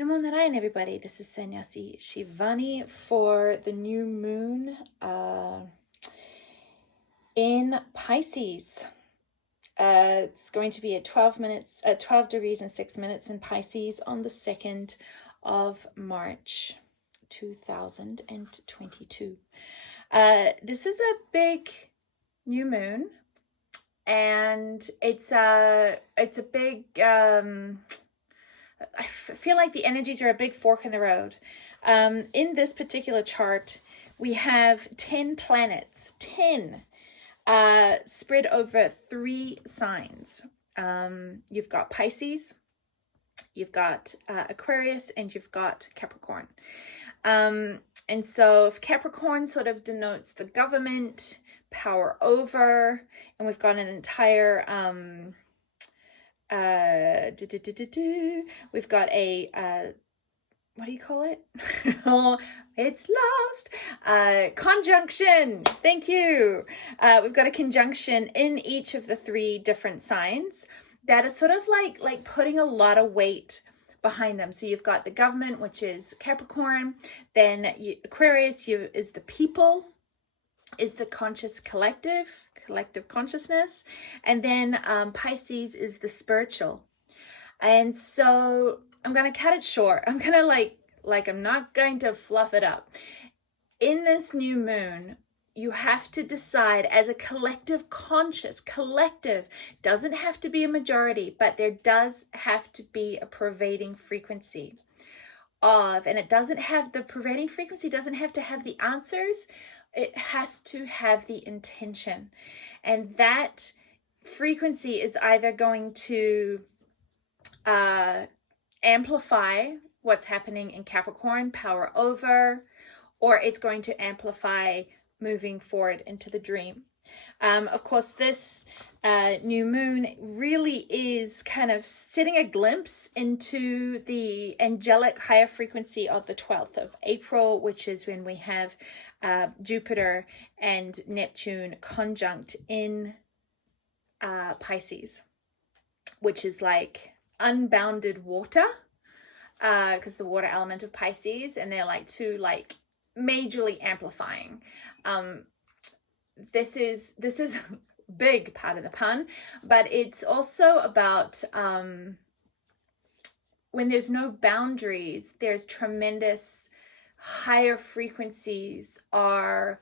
Namo Narayan, everybody. This is Sannyasi Shivani for the new moon in Pisces. It's going to be at 12 degrees and 6 minutes in Pisces on the 2nd of March 2022. This is a big new moon, and it's a big I feel like the energies are a big fork in the road. In this particular chart, we have 10 planets, 10, spread over 3 signs. You've got Pisces, you've got Aquarius, and you've got Capricorn. And so if Capricorn sort of denotes the government, power over, and we've got an entire we've got a what do you call it? Oh, it's lost. Conjunction. Thank you. We've got a conjunction in each of the 3 different signs that is sort of like putting a lot of weight behind them. So you've got the government, which is Capricorn, then Aquarius is the people, is the conscious collective consciousness, and then Pisces is the spiritual. And so I'm going to cut it short. I'm going to I'm not going to fluff it up. In this new moon, you have to decide as a collective doesn't have to be a majority, but there does have to be a pervading frequency and it doesn't have, the pervading frequency doesn't have to have the answers. It has to have the intention. And that frequency is either going to amplify what's happening in Capricorn, power over, or it's going to amplify moving forward into the dream. Of course, this new moon really is kind of setting a glimpse into the angelic higher frequency of the 12th of April, which is when we have Jupiter and Neptune conjunct in Pisces, which is like unbounded water, because the water element of Pisces, and they're like two majorly amplifying. This is big, part of the pun, but it's also about when there's no boundaries, there's tremendous higher frequencies are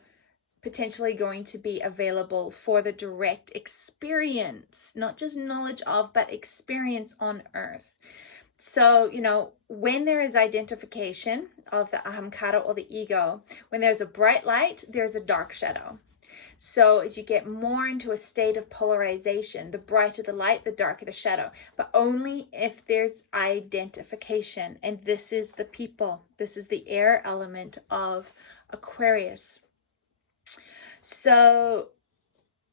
potentially going to be available for the direct experience, not just knowledge of, but experience on earth. So, when there is identification of the ahamkara or the ego, when there's a bright light, there's a dark shadow. So as you get more into a state of polarization, the brighter the light, the darker the shadow, but only if there's identification. And this is the people. This is the air element of Aquarius. So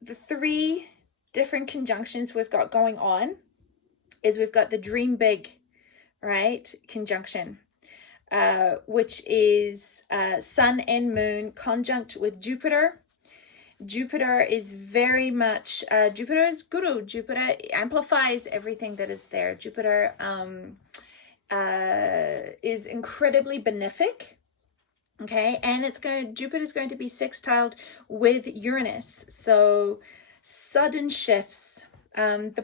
the 3 different conjunctions we've got going on is we've got the dream big, right, conjunction, which is sun and moon conjunct with Jupiter. Jupiter is very much, Jupiter is guru. Jupiter amplifies everything that is there. Jupiter is incredibly benefic. Okay, and Jupiter's going to be sextiled with Uranus. So sudden shifts. The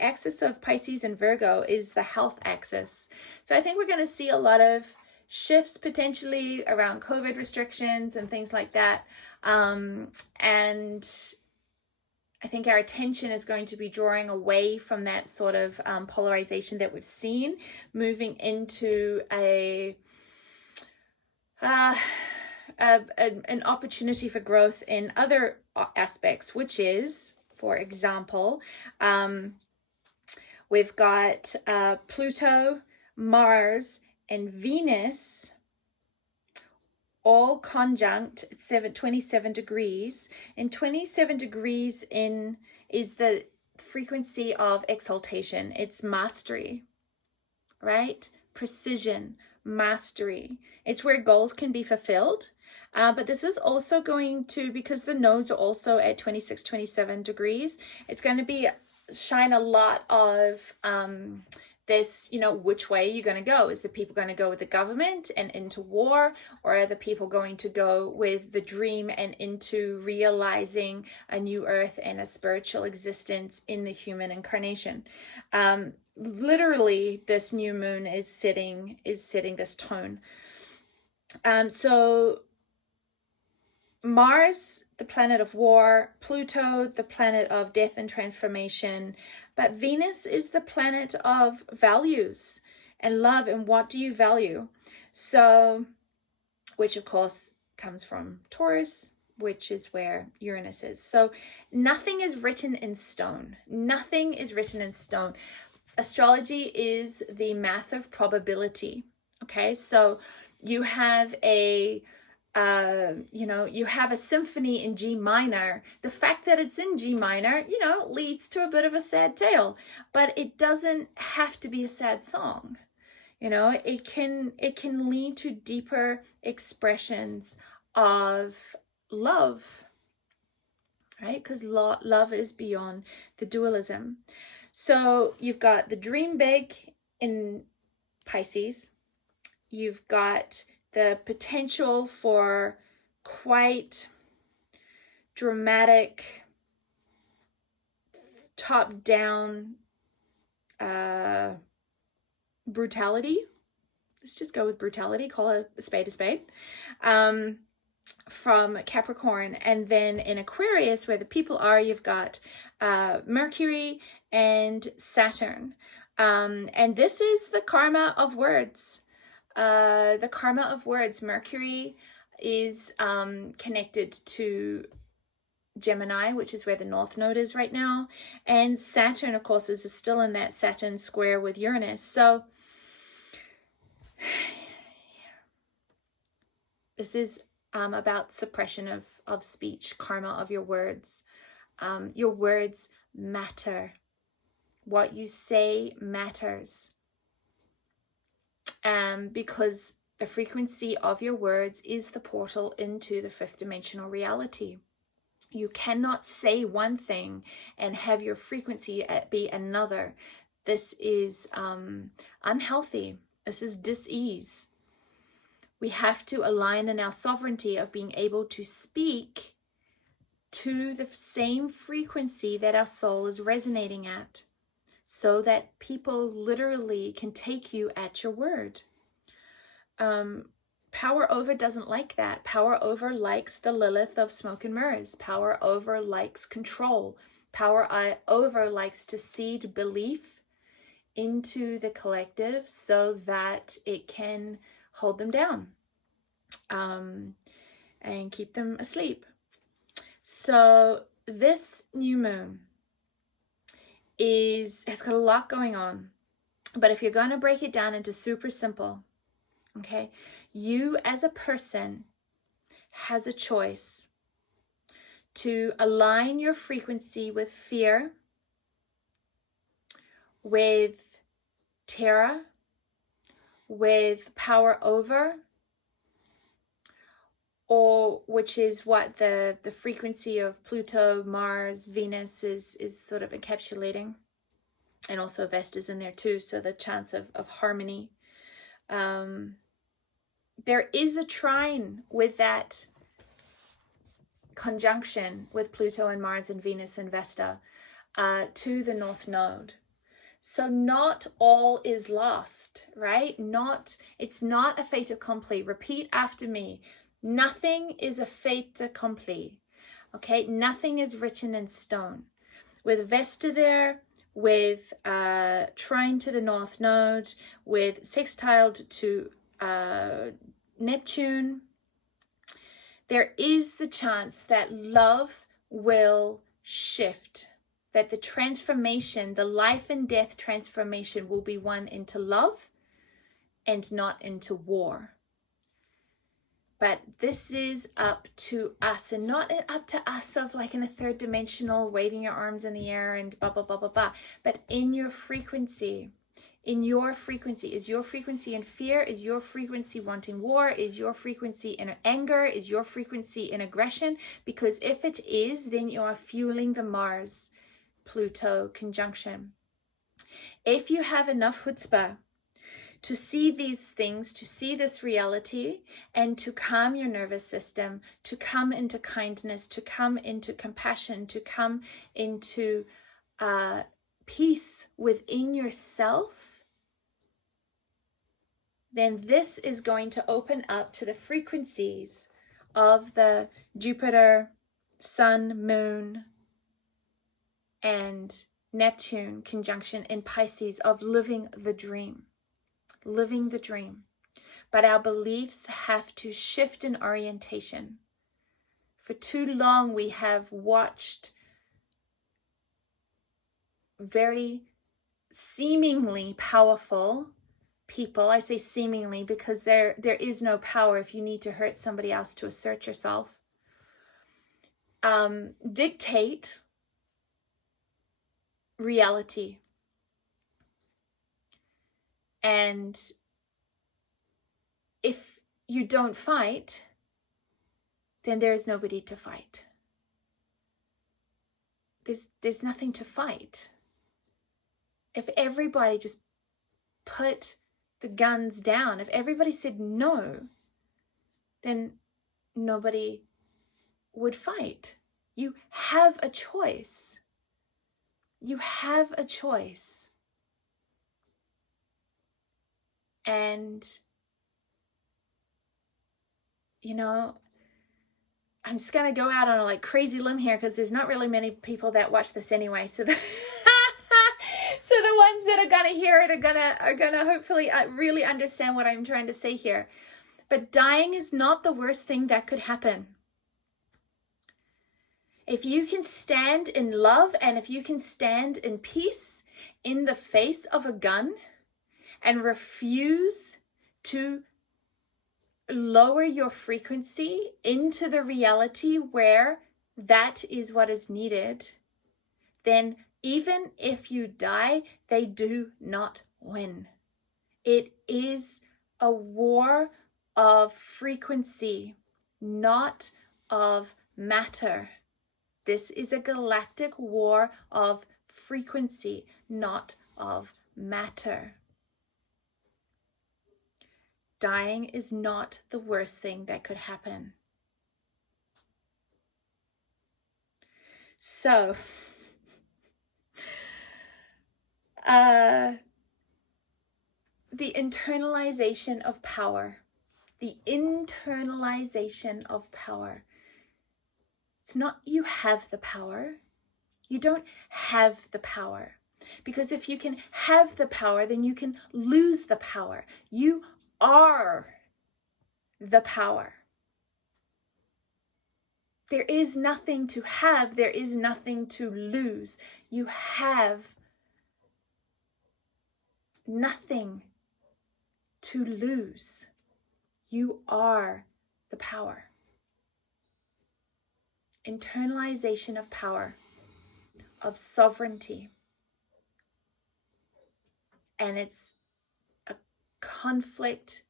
axis of Pisces and Virgo is the health axis. So I think we're going to see a lot of shifts potentially around COVID restrictions and things like that. And I think our attention is going to be drawing away from that sort of polarization that we've seen, moving into an opportunity for growth in other aspects, which is, for example, we've got Pluto, Mars, and Venus all conjunct at 27 degrees. And 27 degrees is the frequency of exaltation. It's mastery, right? Precision, mastery. It's where goals can be fulfilled. But this is also going to, because the nodes are also at 27 degrees, it's going to shine a lot of This, which way are you going to go? Is the people going to go with the government and into war, or are the people going to go with the dream and into realizing a new earth and a spiritual existence in the human incarnation? Literally, this new moon is setting this tone. So Mars, the planet of war, Pluto, the planet of death and transformation, but Venus is the planet of values and love, and what do you value? So, which of course comes from Taurus, which is where Uranus is. So nothing is written in stone. Nothing is written in stone. Astrology is the math of probability. Okay, so you have a you have a symphony in G minor. The fact that it's in G minor, leads to a bit of a sad tale, but it doesn't have to be a sad song. It can lead to deeper expressions of love, right? Because love is beyond the dualism. So you've got the dream big in Pisces. You've got the potential for quite dramatic, top-down brutality. Let's just go with brutality, call it a spade, from Capricorn. And then in Aquarius, where the people are, you've got Mercury and Saturn. And this is the karma of words. The karma of words. Mercury is connected to Gemini, which is where the North Node is right now. And Saturn, of course, is still in that Saturn square with Uranus. So this is about suppression of speech, karma of your words. Your words matter. What you say matters. Because the frequency of your words is the portal into the fifth dimensional reality. You cannot say one thing and have your frequency be another. This is unhealthy. This is dis-ease. We have to align in our sovereignty of being able to speak to the same frequency that our soul is resonating at, so that people literally can take you at your word. Power over doesn't like that. Power over likes the Lilith of smoke and mirrors. Power over likes control. Power over likes to seed belief into the collective so that it can hold them down and keep them asleep. So this new moon has got a lot going on, but if you're going to break it down into super simple, okay, you as a person has a choice to align your frequency with fear, with terror, with power over, or which is what the frequency of Pluto, Mars, Venus is sort of encapsulating. And also Vesta's in there too, so the chance of harmony. There is a trine with that conjunction with Pluto and Mars and Venus and Vesta to the North Node. So not all is lost, right? It's not a fait accompli. Repeat after me. Nothing is a fait accompli, okay? Nothing is written in stone. With Vesta there, with trine to the North Node, with sextiled to Neptune, there is the chance that love will shift, that the transformation, the life and death transformation will be one into love and not into war. But this is up to us, and not up to us of like in a third dimensional waving your arms in the air and blah, blah, blah, blah, blah. But in your frequency, is your frequency in fear? Is your frequency wanting war? Is your frequency in anger? Is your frequency in aggression? Because if it is, then you are fueling the Mars Pluto conjunction. If you have enough chutzpah to see these things, to see this reality, and to calm your nervous system, to come into kindness, to come into compassion, to come into peace within yourself, then this is going to open up to the frequencies of the Jupiter, Sun, Moon, and Neptune conjunction in Pisces of living the dream. Living the dream. But our beliefs have to shift in orientation. For too long we have watched very seemingly powerful people. I say seemingly because there is no power if you need to hurt somebody else to assert yourself. Dictate reality. And if you don't fight, then there is nobody to fight. There's nothing to fight. If everybody just put the guns down, if everybody said no, then nobody would fight. You have a choice. You have a choice. And, you know, I'm just going to go out on a crazy limb here because there's not really many people that watch this anyway. So the, so the ones that are going to hear it are gonna hopefully really understand what I'm trying to say here. But dying is not the worst thing that could happen. If you can stand in love and if you can stand in peace in the face of a gun, and refuse to lower your frequency into the reality where that is what is needed, then even if you die, they do not win. It is a war of frequency, not of matter. This is a galactic war of frequency, not of matter. Dying is not the worst thing that could happen. So, the internalization of power. The internalization of power. It's not you have the power. You don't have the power. Because if you can have the power, then you can lose the power. You are the power. There is nothing to have, there is nothing to lose. You have nothing to lose. You are the power. Internalization of power, of sovereignty. And it's a conflict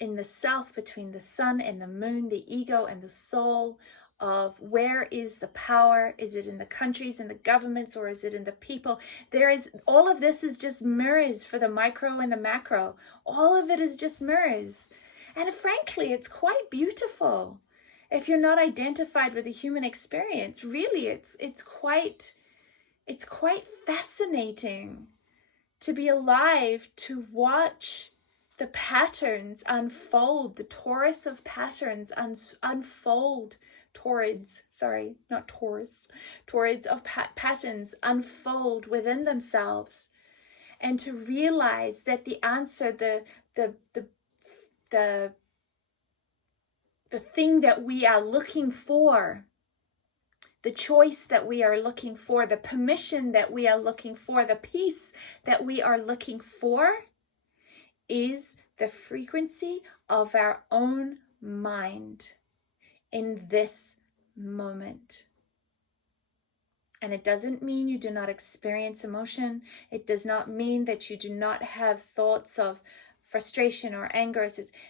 in the self between the sun and the moon, the ego and the soul, of where is the power? Is it in the countries and the governments, or is it in the people? All of this is just mirrors for the micro and the macro. All of it is just mirrors. And frankly, it's quite beautiful. If you're not identified with the human experience, really, it's quite fascinating to be alive, to watch the patterns unfold, the torus of patterns unfold torrids of patterns unfold within themselves, and to realize that the answer, the thing that we are looking for, the choice that we are looking for, the permission that we are looking for, the peace that we are looking for, is the frequency of our own mind in this moment. And it doesn't mean you do not experience emotion. It does not mean that you do not have thoughts of frustration or anger.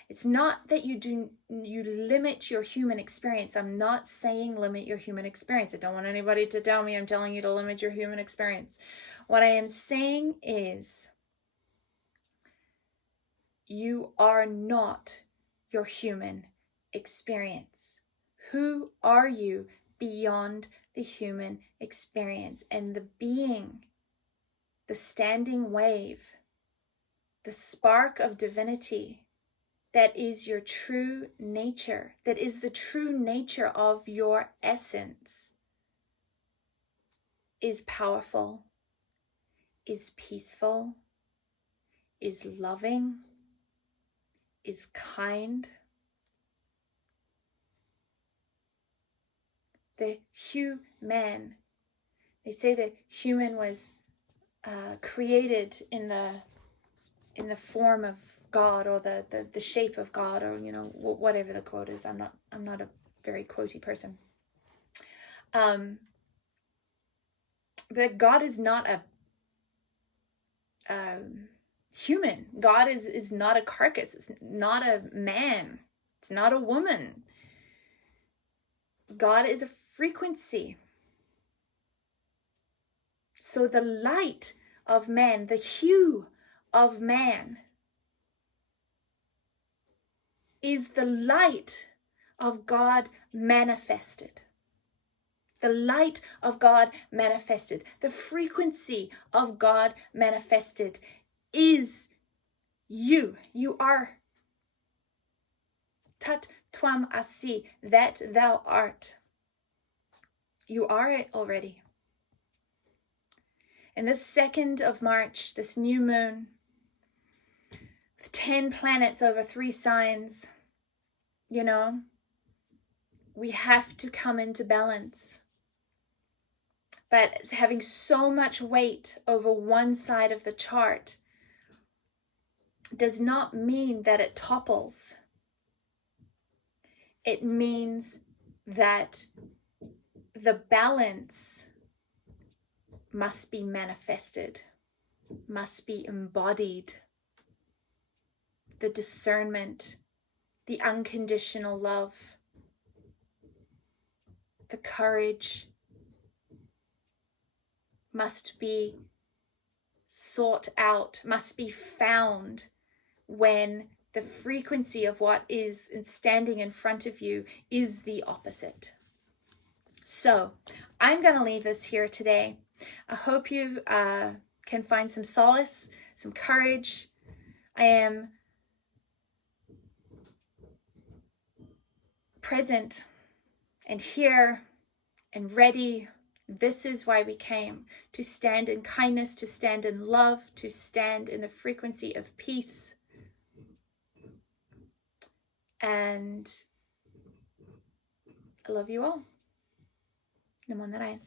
It's not that you limit your human experience. I'm not saying limit your human experience. I don't want anybody to tell me I'm telling you to limit your human experience. What I am saying is you are not your human experience. Who are you beyond the human experience? And the being, the standing wave, the spark of divinity that is your true nature, that is the true nature of your essence, is powerful, is peaceful, is loving, is kind. The human, they say that human was created in the form of God, or the shape of God, or whatever the quote is. I'm not a very quotey person. But God is not a human. God is not a carcass. It's not a man. It's not a woman. God is a frequency. So the light of man, the hue of man, is the light of God manifested. The light of God manifested. The frequency of God manifested is you. You are tat twam asi, that thou art. You are it already. And this 2nd of March, this new moon, with 10 planets over 3 signs, we have to come into balance. But having so much weight over one side of the chart does not mean that it topples. It means that the balance must be manifested, must be embodied. The discernment, the unconditional love, the courage must be sought out, must be found when the frequency of what is standing in front of you is the opposite. So I'm going to leave this here today. I hope you can find some solace, some courage. I am present and here and ready. This is why we came, to stand in kindness, to stand in love, to stand in the frequency of peace. And I love you all. Namo Narayan.